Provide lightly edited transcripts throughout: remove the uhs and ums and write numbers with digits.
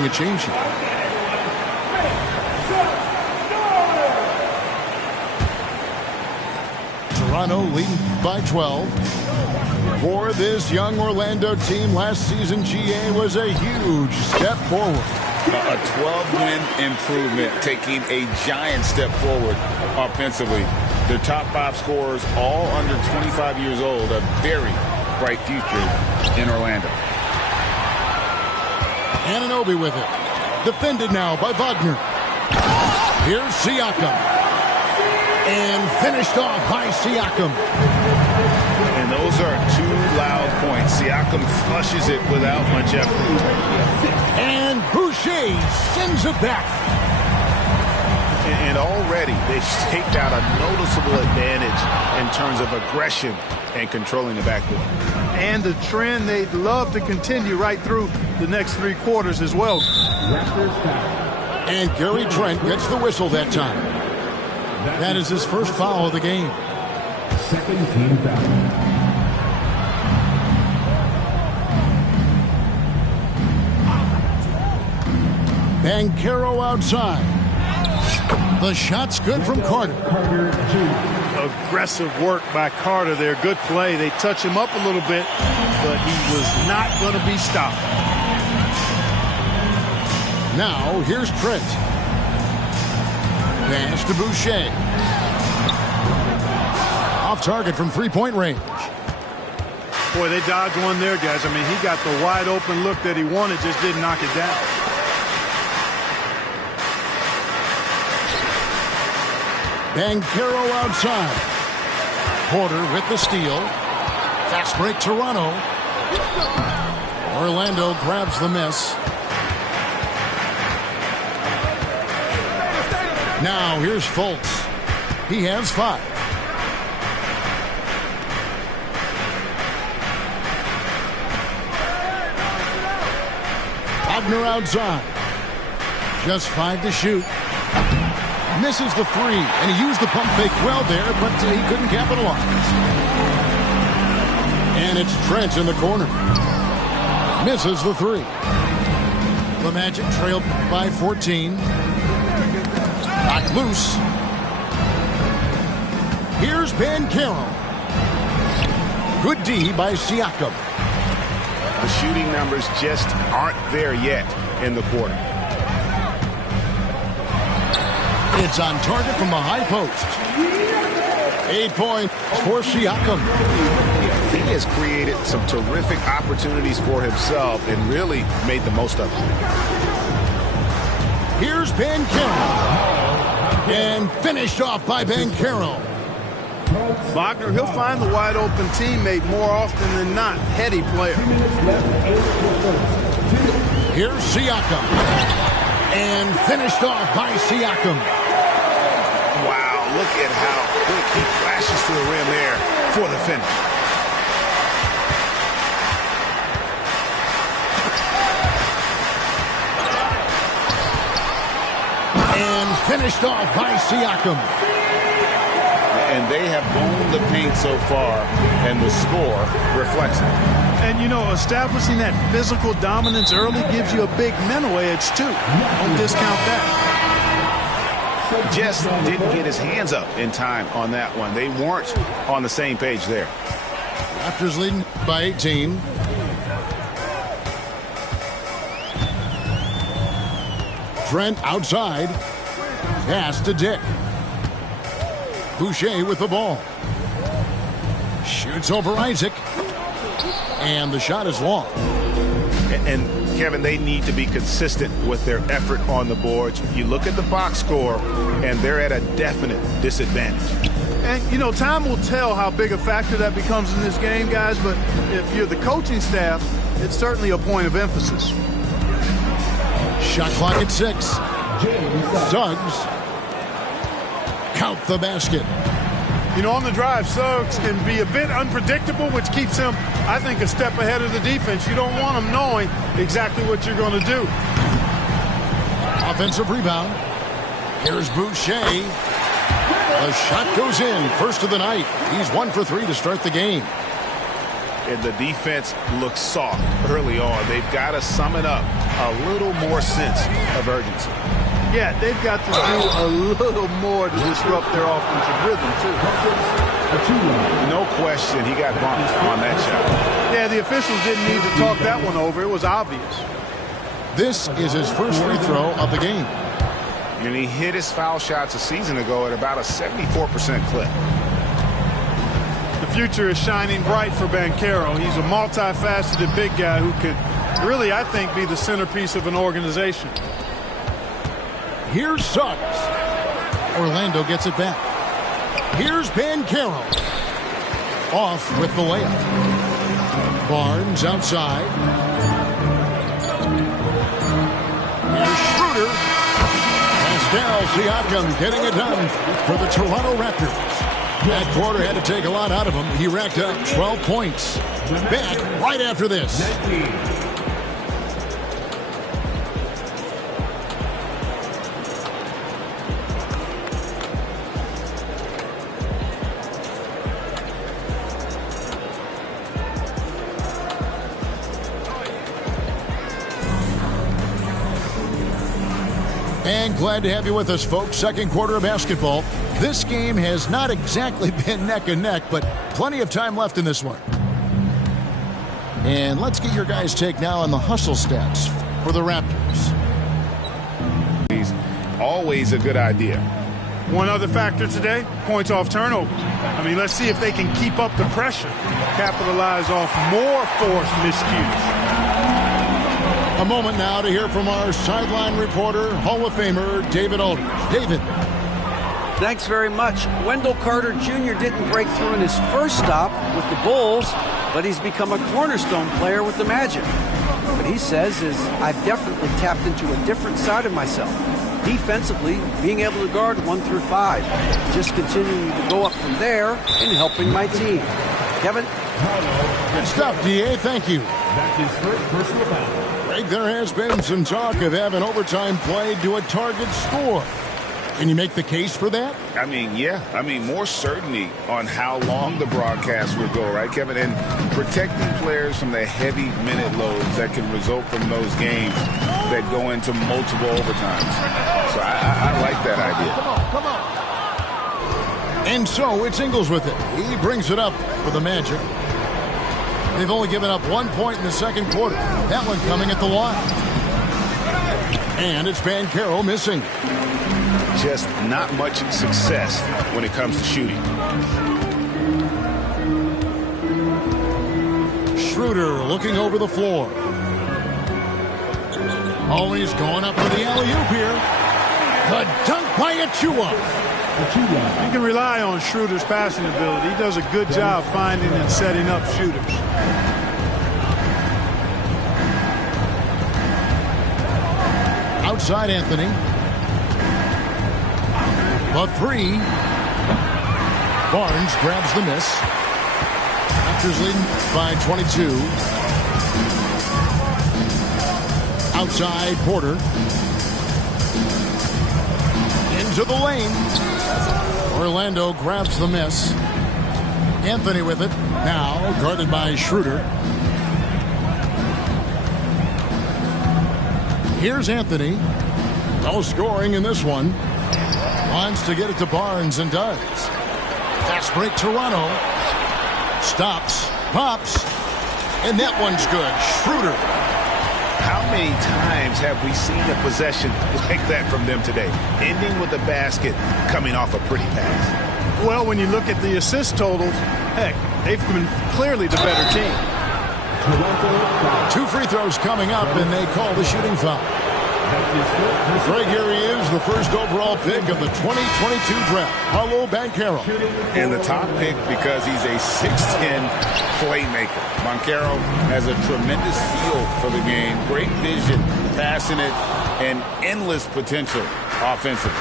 making a change here. Toronto leading by 12. For this young Orlando team, last season GA was a huge step forward. A 12-win improvement, taking a giant step forward offensively. Their top 5 scorers, all under 25 years old, a very bright future in Orlando. Anunoby with it. Defended now by Wagner. Here's Siakam. And finished off by Siakam. And those are 2 loud points. Siakam flushes it without much effort. And Boucher sends it back. And already they've staked out a noticeable advantage in terms of aggression and controlling the backcourt. And the trend they'd love to continue right through the next 3 quarters as well. And Gary Trent gets the whistle that time. That is his first foul of the game. Second team foul. Banchero outside. The shot's good from Carter. Aggressive work by Carter there. Good play. They touch him up a little bit, but he was not going to be stopped. Now here's Trent. Pass to Boucher. Off target from 3-point range. Boy, they dodged one there, guys. I mean, he got the wide open look that he wanted, just didn't knock it down. Banchero outside. Porter with the steal. Fast break Toronto. Orlando grabs the miss. Now here's Fultz. He has 5. Wagner outside. Just 5 to shoot. Misses the 3, and he used the pump fake well there, but he couldn't capitalize. And it's Trent in the corner. Misses the 3. The Magic trailed by 14. Knocked loose. Here's Banchero. Good D by Siakam. The shooting numbers just aren't there yet in the quarter. It's on target from the high post. 8 points for Siakam. He has created some terrific opportunities for himself and really made the most of them. Here's Banchero. And finished off by Banchero. Wagner, he'll find the wide open teammate more often than not. Heady player. Here's Siakam. And finished off by Siakam. Wow, look at how quick he flashes to the rim there for the finish. And finished off by Siakam. And they have owned the paint so far, and the score reflects it. And, you know, establishing that physical dominance early gives you a big mental edge, too. Don't discount that. Just didn't get his hands up in time on that one. They weren't on the same page there. Raptors leading by 18. Trent outside. Pass to Dick. Boucher with the ball. Shoots over Isaac. And the shot is long. And Kevin, they need to be consistent with their effort on the boards. You look at the box score, and they're at a definite disadvantage. And, you know, time will tell how big a factor that becomes in this game, guys. But if you're the coaching staff, it's certainly a point of emphasis. Shot clock at 6. Suggs. Count the basket. You know, on the drive, Suggs can be a bit unpredictable, which keeps him, I think, a step ahead of the defense. You don't want him knowing exactly what you're going to do. Offensive rebound. Here's Boucher. The shot goes in. First of the night. He's 1 for 3 to start the game. And the defense looks soft early on. They've got to summon up a little more sense of urgency. Yeah, they've got to do a little more to disrupt their offensive rhythm, too. No question, he got bumped on that shot. Yeah, the officials didn't need to talk that one over. It was obvious. This is his first free throw of the game. And he hit his foul shots a season ago at about a 74% clip. The future is shining bright for Banchero. He's a multifaceted big guy who could really, I think, be the centerpiece of an organization. Here's Suggs. Orlando gets it back. Here's Banchero. Off with the layup. Barnes outside. Here's Schroeder. Pascal Siakam getting it done for the Toronto Raptors. That quarter had to take a lot out of him. He racked up 12 points. Back right after this. And glad to have you with us, folks. Second quarter of basketball. This game has not exactly been neck and neck, but plenty of time left in this one. And let's get your guys' take now on the hustle stats for the Raptors. Always a good idea. One other factor today, points off turnover. I mean, let's see if they can keep up the pressure, capitalize off more forced miscues. A moment now to hear from our sideline reporter, Hall of Famer David Aldridge. David. Thanks very much. Wendell Carter Jr. didn't break through in his first stop with the Bulls, but he's become a cornerstone player with the Magic. What he says is, I've definitely tapped into a different side of myself. Defensively, being able to guard 1 through 5. Just continuing to go up from there and helping my team. Kevin? Good stuff, D.A. Thank you. That's his first personal foul. Greg, there has been some talk of having overtime played to a target score. Can you make the case for that? I mean, yeah. I mean, more certainty on how long the broadcast will go, right, Kevin? And protecting players from the heavy minute loads that can result from those games that go into multiple overtimes. So I like that idea. Come on. And so it's Ingles with it. He brings it up for the Magic. They've only given up 1 point in the second quarter. That one coming at the line. And it's Banchero missing. Just not much success when it comes to shooting. Schroeder looking over the floor. Always going up for the alley-oop here. The dunk by Achua. You can rely on Schroeder's passing ability. He does a good job finding and setting up shooters. Outside Anthony. The three. Barnes grabs the miss. Raptors leading by 22. Outside Porter. Into the lane. Orlando grabs the miss. Anthony with it. Now guarded by Schroeder. Here's Anthony. No scoring in this one. Wants to get it to Barnes and does. Fast break Toronto. Stops. Pops. And that one's good. Schroeder. How many times have we seen a possession like that from them today? Ending with a basket coming off a pretty pass. Well, when you look at the assist totals, heck, they've been clearly the better team. 2 free throws coming up, and they call the shooting foul. Greg, here he is, the first overall pick of the 2022 draft, Paolo Banchero. And the top pick because he's a 6'10 playmaker. Banchero has a tremendous feel for the game, great vision, passing it, and endless potential offensively.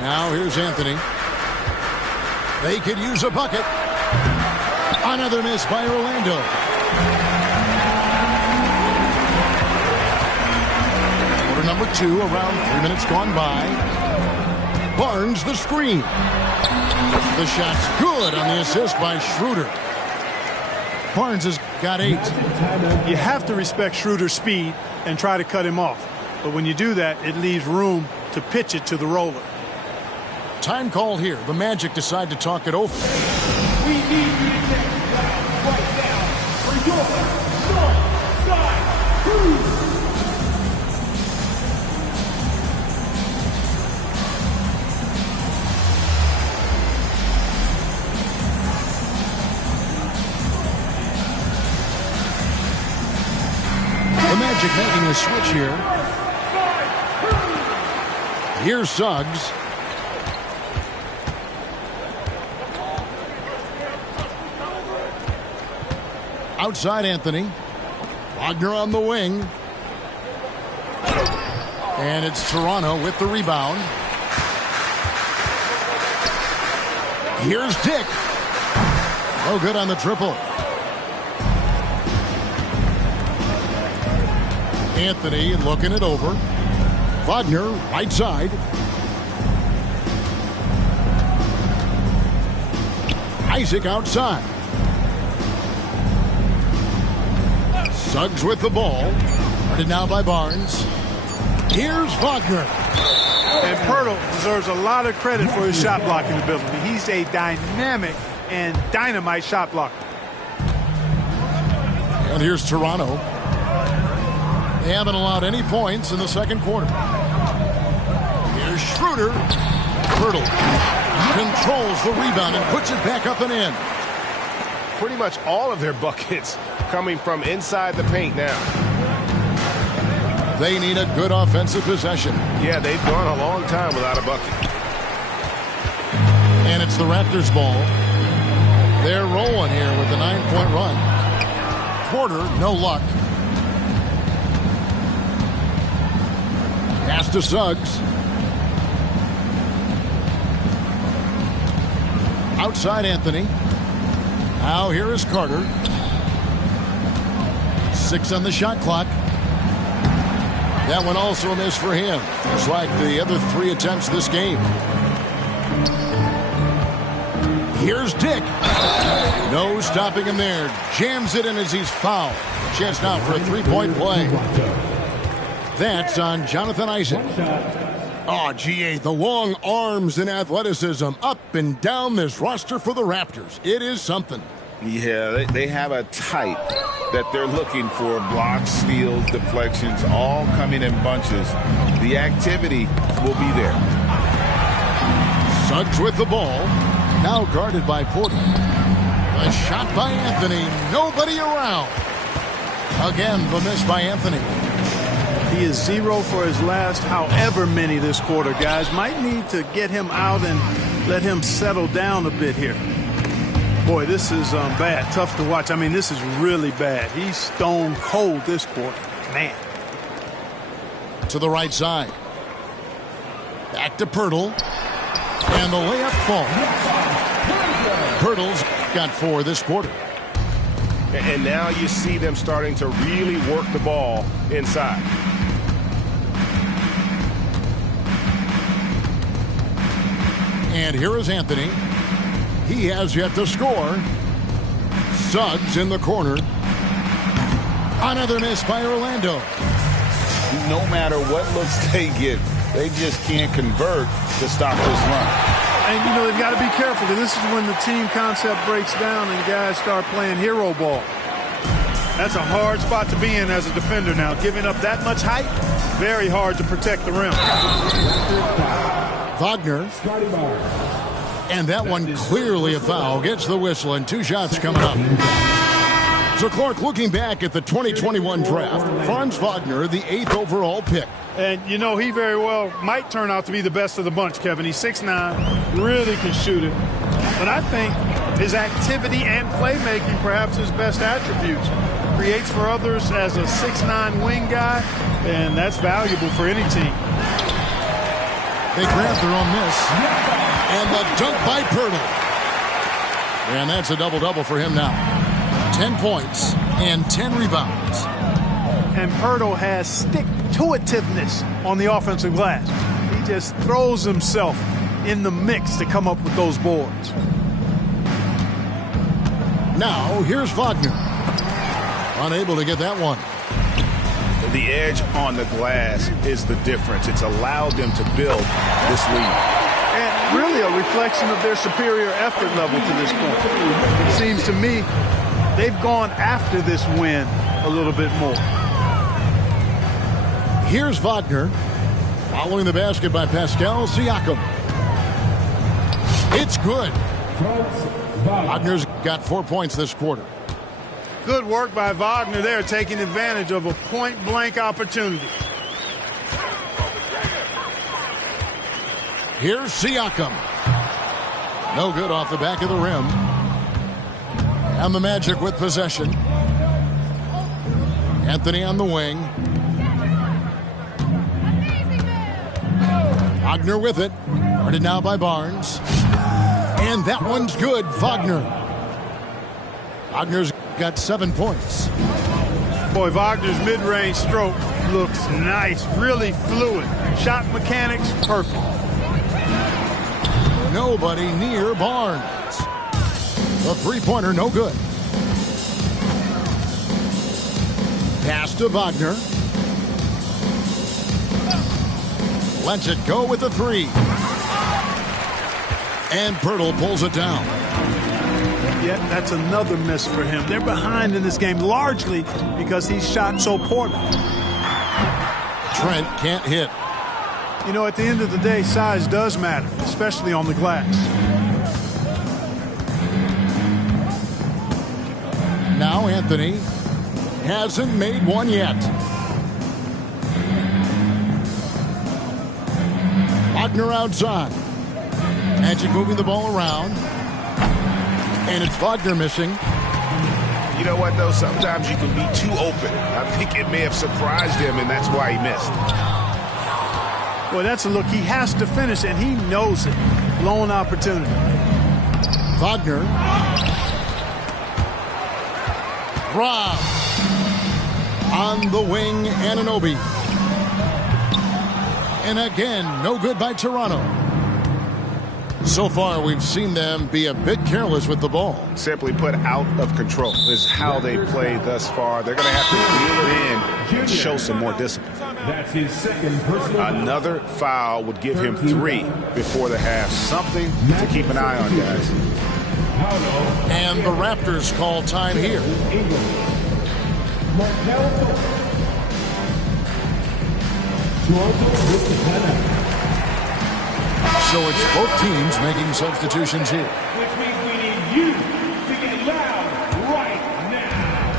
Now here's Anthony. They could use a bucket. Another miss by Orlando. Quarter number 2, around 3 minutes gone by. Barnes the screen. The shot's good on the assist by Schroeder. Barnes has got 8. You have to respect Schroeder's speed and try to cut him off. But when you do that, it leaves room to pitch it to the roller. Time called here. The Magic decide to talk it over. We need you to take right now for your north side cruise. The Magic making a switch here. Here's Suggs. Outside Anthony. Wagner on the wing. And it's Toronto with the rebound. Here's Dick. No good on the triple. Anthony looking it over. Wagner right side. Isaac outside. Suggs with the ball. Guarded now by Barnes. Here's Wagner. And Poeltl deserves a lot of credit for his shot blocking ability. He's a dynamic and dynamite shot blocker. And here's Toronto. They haven't allowed any points in the second quarter. Here's Schroeder. Poeltl controls the rebound and puts it back up and in. Pretty much all of their buckets coming from inside the paint now. They need a good offensive possession. Yeah, they've gone a long time without a bucket. And it's the Raptors' ball. They're rolling here with a 9-point run. Porter, no luck. Pass to Suggs. Outside Anthony. Now here is Carter. 6 on the shot clock. That one also a miss for him, just like the other 3 attempts this game. Here's Dick. No stopping him there. Jams it in as he's fouled. Chance now for a 3-point play. That's on Jonathan Isaac. Oh, GA, the long arms and athleticism up and down this roster for the Raptors. It is something. Yeah, they have a type that they're looking for. Blocks, steals, deflections, all coming in bunches. The activity will be there. Suggs with the ball. Now guarded by Porter. A shot by Anthony. Nobody around. Again, the miss by Anthony. He is 0 for his last however many this quarter, guys. Might need to get him out and let him settle down a bit here. Boy, this is bad. Tough to watch. I mean, this is really bad. He's stone cold this quarter. Man. To the right side. Back to Poeltl. And the layup falls. Poeltl's got 4 this quarter. And now you see them starting to really work the ball inside. And here is Anthony. He has yet to score. Suggs in the corner. Another miss by Orlando. No matter what looks they get, they just can't convert to stop this run. And, you know, they've got to be careful, because this is when the team concept breaks down and guys start playing hero ball. That's a hard spot to be in as a defender now. Giving up that much height, very hard to protect the rim. Wagner. And that one clearly a foul. Gets the whistle, and 2 shots coming up. So Clark, looking back at the 2021 draft, Franz Wagner, the 8th overall pick. And, you know, he very well might turn out to be the best of the bunch, Kevin. He's 6'9", really can shoot it. But I think his activity and playmaking, perhaps his best attributes. Creates for others as a 6'9" wing guy, and that's valuable for any team. They grab their own miss. And the dunk by Poeltl. And that's a double-double for him now. 10 points and 10 rebounds. And Poeltl has stick-to-itiveness on the offensive glass. He just throws himself in the mix to come up with those boards. Now, here's Wagner. Unable to get that one. The edge on the glass is the difference. It's allowed them to build this lead. And really a reflection of their superior effort level to this point. It seems to me they've gone after this win a little bit more. Here's Wagner. Following the basket by Pascal Siakam. It's good. Wagner's got 4 points this quarter. Good work by Wagner there, taking advantage of a point-blank opportunity. Here's Siakam. No good off the back of the rim. And the Magic with possession. Anthony on the wing. Wagner with it. Guarded now by Barnes. And that one's good. Wagner. Wagner's got 7 points. Boy, Wagner's mid-range stroke looks nice, really fluid. Shot mechanics, perfect. Nobody near Barnes. The three-pointer, no good. Pass to Wagner. Lets it go with the three. And Poeltl pulls it down. Yeah, that's another miss for him. They're behind in this game largely because he shot so poorly. Trent can't hit. You know, at the end of the day, size does matter, especially on the glass. Now Anthony hasn't made one yet. Wagner outside. Magic moving the ball around. And it's Wagner missing. You know what, though? Sometimes you can be too open. I think it may have surprised him, and that's why he missed. Well, that's a look he has to finish, and he knows it. Lone opportunity. Wagner. Rob. On the wing, Anunoby. And again, no good by Toronto. So far, we've seen them be a bit careless with the ball. Simply put, out of control is how they played thus far. They're going to have to reel it in and show some more discipline. That's his second personal. Another foul would give him 3 before the half. Something to keep an eye on, guys. And the Raptors call time here. So it's both teams making substitutions here. Which means we need you to get loud right now.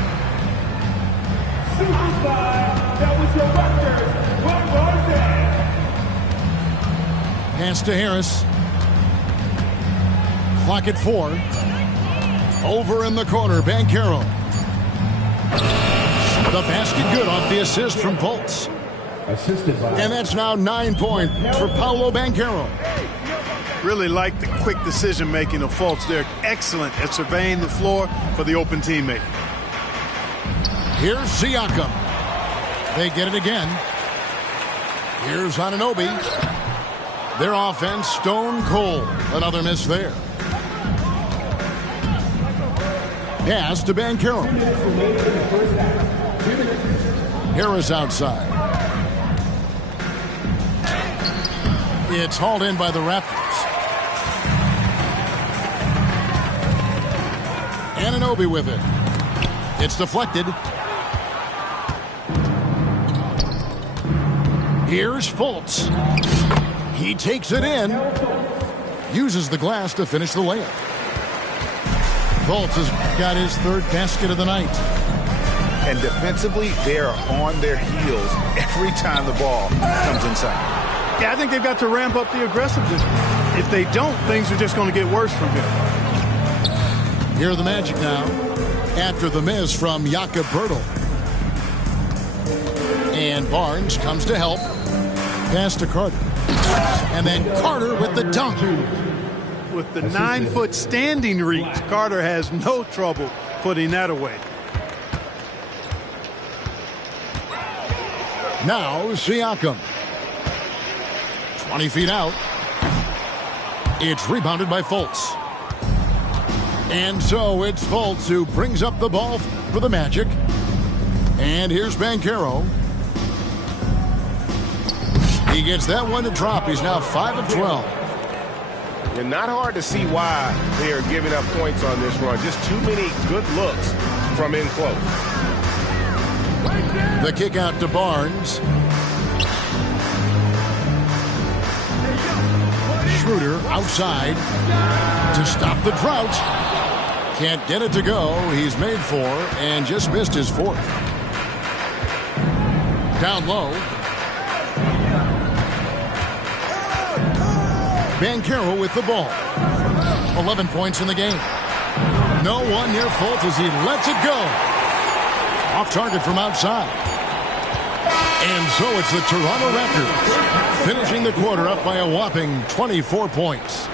Superstar, that was your Raptors. What was it? Pass to Harris. Clock at 4. Over in the corner, Banchero. The basket good off the assist from Fultz. And that's now 9 points for Paolo Banchero. Really like the quick decision-making of Fultz. They're excellent at surveying the floor for the open teammate. Here's Siakam. They get it again. Here's Anunoby. Their offense stone cold. Another miss there. Pass to Banchero. Harris outside. It's hauled in by the Raptors. Anunoby with it. It's deflected. Here's Fultz. He takes it in. Uses the glass to finish the layup. Fultz has got his 3rd basket of the night. And defensively, they are on their heels every time the ball comes inside. Yeah, I think they've got to ramp up the aggressiveness. If they don't, things are just going to get worse from here. Here are the Magic now. After the miss from Jakob Poeltl. And Barnes comes to help. Pass to Carter. And then Carter with the dunk. With the 9-foot standing reach, Carter has no trouble putting that away. Now Siakam. 20 feet out. It's rebounded by Fultz. And so it's Fultz who brings up the ball for the Magic. And here's Banchero. He gets that one to drop. He's now 5 of 12. And not hard to see why they are giving up points on this run. Just too many good looks from in close. The kick out to Barnes. Schroeder outside to stop the drought. Can't get it to go. He's made 4 and just missed his 4th. Down low. Banchero with the ball. 11 points in the game. No one near Fultz as he lets it go. Off target from outside. And so it's the Toronto Raptors finishing the quarter up by a whopping 24 points.